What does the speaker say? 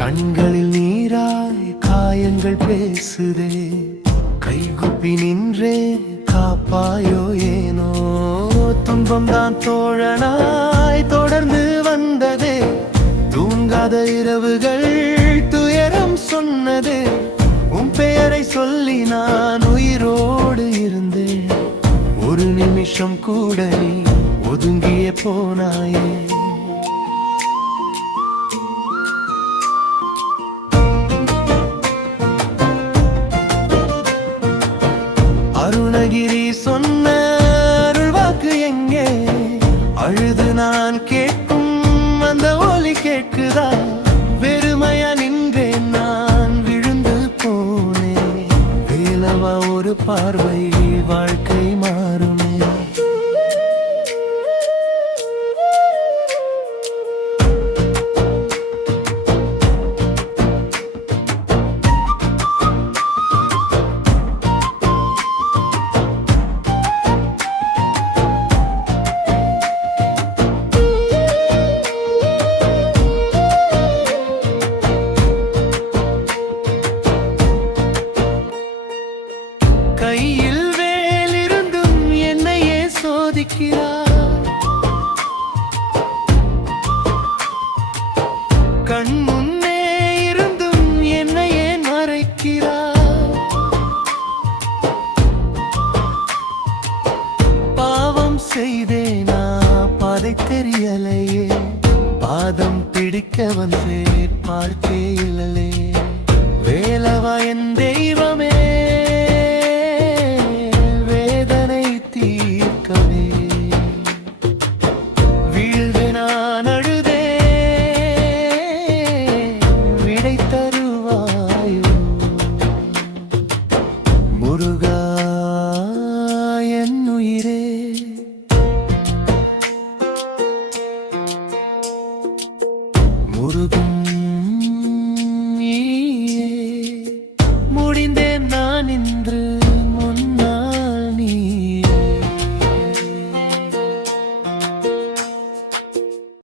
கண்களில் நீராய் காயங்கள் பேசுதே, கைகுப்பி நின்றே காப்பாயோ ஏனோ. துன்பம் தான் தோழனாய் தொடர்ந்து வந்ததே, தூங்காத இரவுகள் துயரம் சொன்னதே. உன் பெயரை சொல்லி நான் உயிரோடு இருந்தேன், ஒரு நிமிஷம் கூட நீ ஒதுங்கியே போனாயே. அருணகிரி சொன்ன அருள்வாக்கு எங்கே, அழுது நான் கேட்கும் அந்த ஒலி கேட்குதா? வெறுமையா நின்றேன் நான் விழுந்து போனேன், வேலவா ஒரு பார்வை வாழ்க்கை மாறுமே. கையில் வேலிருந்தும் என்னையே சோதிக்கிறார், கண் முன்னே இருந்தும் என்னையே மறைக்கிறார். பாவம் செய்தேனா பாதை தெரியலையே, பாதம் பிடிக்க வந்தே பார்க்கே இல்லையே. வேலவா என் தெய்வமே,